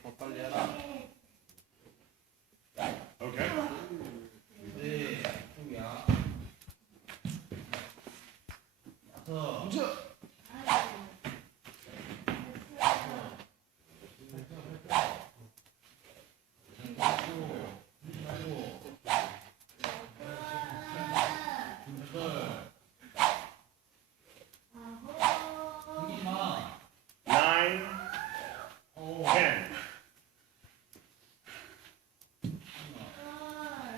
더 빨리 해라. 오케이. 네, 야. 야서.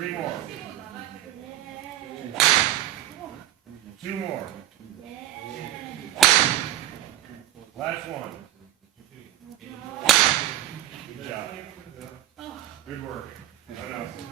Three more. Two more. Last one. Good job. Good work.